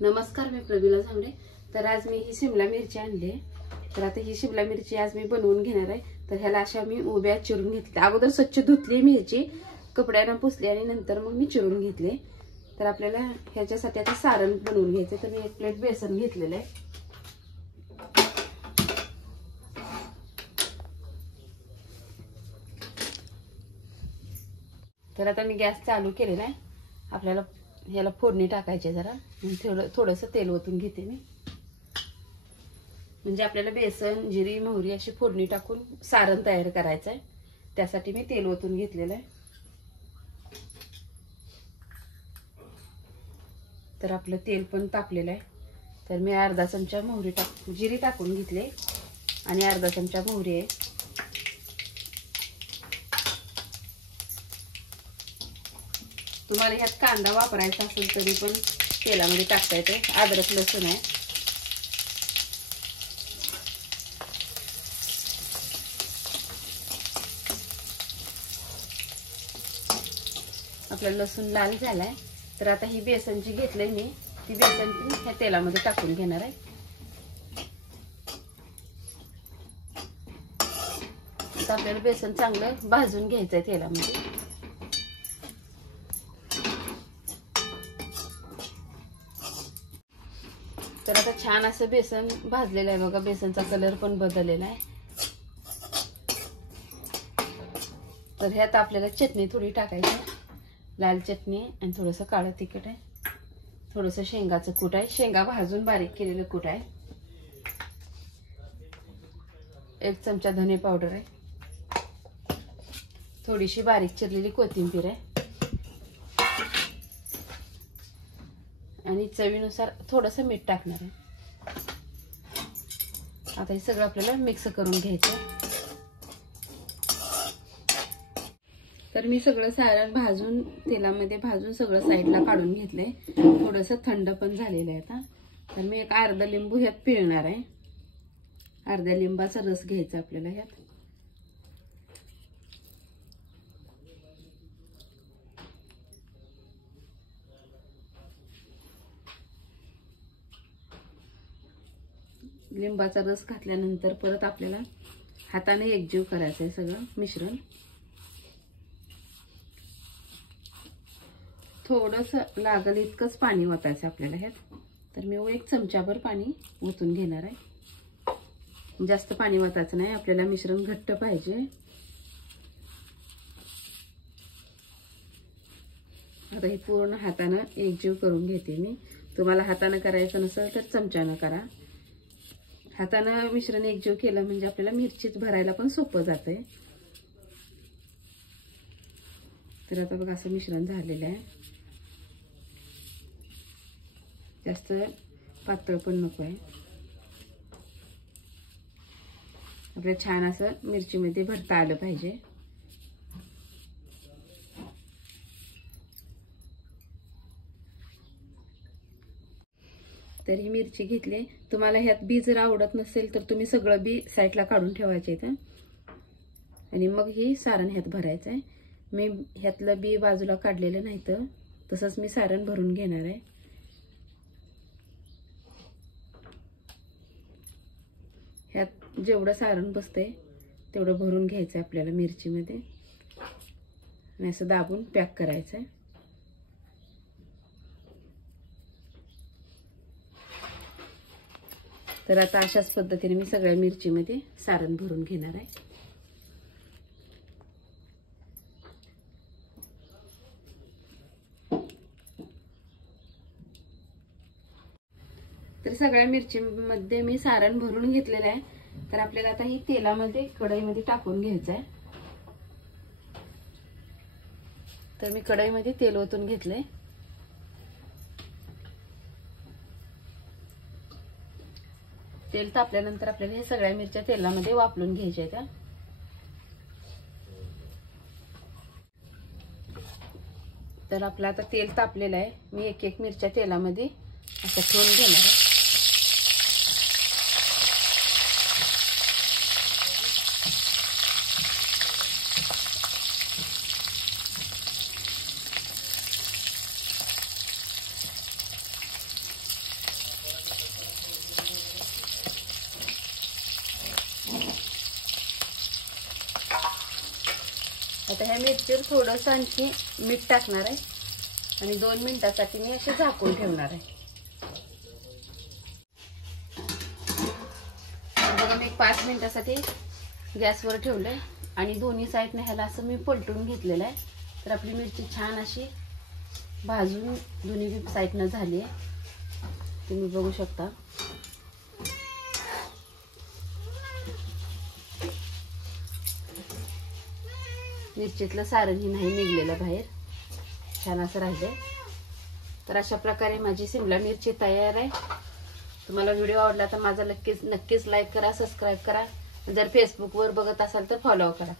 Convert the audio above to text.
नमस्कार, मी प्रवीला झांबरे। तर आज मी ही शिमला मिरची आणली आहे। तर आता ही शिमला मिरची आज मी बनवून घेणार आहे। तर ह्याला अशा मी उभ्या चिरून घेतल्या। अगोदर स्वच्छ धुतली मिरची, कपड्याने पुसली आणि नंतर मग मी चिरून घेतले। तर आपल्याला ह्याच्यासाठी आता सारण बनवून घ्यायचं। तर मी 1 प्लेट बेसन घेतलेलं आहे। तर आता मी गॅस चालू केलेला आहे। आपल्याला ह्याला फोडणी टाकायची जरा, थोडंसं तेल ओतून घेते मी। म्हणजे आपल्याला बेसन, जिरी, मोहरी अशी फोडणी टाकून सारण तयार करायचं आहे। त्यासाठी मी तेल ओतून घेतलेलं आहे। तर आपलं तेल पण तापलेलं आहे। तर मी अर्धा चमचा मोहरी जिरी टाकून घेतले आणि अर्धा चमचा मोहरी आहे। तुम्हाला ह्यात कांदा वापरायचा असेल तरी पण तेलामध्ये टाकता येते। अद्रक लसूण आहे। आपला लसूण लाल झालाय। तर आता ही बेसन जी घेतलंय मी, ती बेसन पण ह्या तेलामध्ये टाकून घेणार आहे। आता आपल्याला बेसन चांगलं भाजून घ्यायचंय तेलामध्ये। तर आता छान असं बेसन भाजलेलं आहे बघा। बेसनचा कलर पण बदललेला आहे। तर ह्यात आपल्याला चटणी थोडी टाकायची, लाल चटणी आणि थोडंसं काळं तिखट आहे, थोडंसं शेंगाचं कूट आहे, शेंगा भाजून बारीक केलेलं कूट आहे, 1 चमचा धने पावडर आहे, थोडीशी बारीक चिरलेली कोथिंबीर आहे आणि चवीनुसार थोडंसं मीठ टाकणार आहे। आता हे सगळं आपल्याला मिक्स करून घ्यायचं। तर मी सगळं सारण भाजून तेलामध्ये भाजून सगळं साईडला काढून घेतलंय। थोडंसं थंड पण झालेलं आहे आता। तर मी एक अर्धा लिंबू ह्यात पिळणार आहे। अर्ध्या लिंबाचा रस घ्यायचा आपल्याला ह्यात। लिंबाचा रस घातल्यानंतर परत आपल्याला हाताने एकजीव करायचं आहे सगळं मिश्रण। थोडंसं लागल इतकंच पाणी ओतायचं आपल्याला ह्यात। तर मी 1 चमचाभर पाणी ओतून घेणार आहे। जास्त पाणी ओतायचं नाही, आपल्याला मिश्रण घट्ट पाहिजे। आता हे पूर्ण हाताने एकजीव करून घेते मी। तुम्हाला हाताने करायचं नसेल तर चमच्याने करा। हाताने मिश्रण एकजीव केलं म्हणजे आपल्याला मिरचीत भरायला पण सोपं जाते। तर आता बघा असं मिश्रण झालेलं आहे। जास्त पातळ पण नको आहे। आपल्याला छान असं मिरचीमध्ये भरता आलं पाहिजे। तर ही मिरची घेतली। तुम्हाला ह्यात बी जर आवडत नसेल तर तुम्ही सगळं बी साईडला काढून ठेवायचे इथं आणि मग हे सारण ह्यात भरायचं आहे। मी ह्यातलं बी बाजूला काढलेलं नाही, तर तसंच मी सारण भरून घेणार आहे। ह्यात जेवढं सारण बसतंय तेवढं भरून घ्यायचं आपल्याला मिरचीमध्ये आणि असं दाबून पॅक करायचं आहे। तर आता अशाच पद्धतीने मी सगळ्या मिरचीमध्ये सारण भरून घेणार आहे। तर सगळ्या मिरचीमध्ये मी सारण भरून घेतलेलं आहे। तर आपल्याला आता ही तेलामध्ये कढईमध्ये टाकून घ्यायचं आहे। तर मी कढईमध्ये तेल ओतून घेतलंय। तेल तापल्यानंतर आपल्याला हे सगळ्या मिरच्या तेलामध्ये वाफलून घ्यायच्या आहेत। तर आपलं आता तेल तापलेलं आहे। मी एक एक मिरच्या तेलामध्ये असं ठेवून घेणार आहे। आता ह्या मिरचीवर थोडंसं आणखी मीठ टाकणार आहे आणि 2 मिनिटासाठी मी असे झाकून ठेवणार आहे. बघा मी 5 मिनिटासाठी गॅसवर ठेवलंय आणि दोन्ही साईडने ह्याला असं मी पलटून घेतलेलं आहे. तर आपली मिरची छान अशी भाजून दोन्ही साईडनं झाली आहे, तुम्ही बघू शकता. मिरचीतलं सारणही नाही निघलेलं बाहेर, छान असं राहिलंय. तर अशा प्रकारे माझी शिमला मिरची तयार आहे. तुम्हाला व्हिडिओ आवडला तर माझा नक्कीच लाईक करा, सबस्क्राईब करा. जर फेसबुकवर बघत असाल तर फॉलो करा.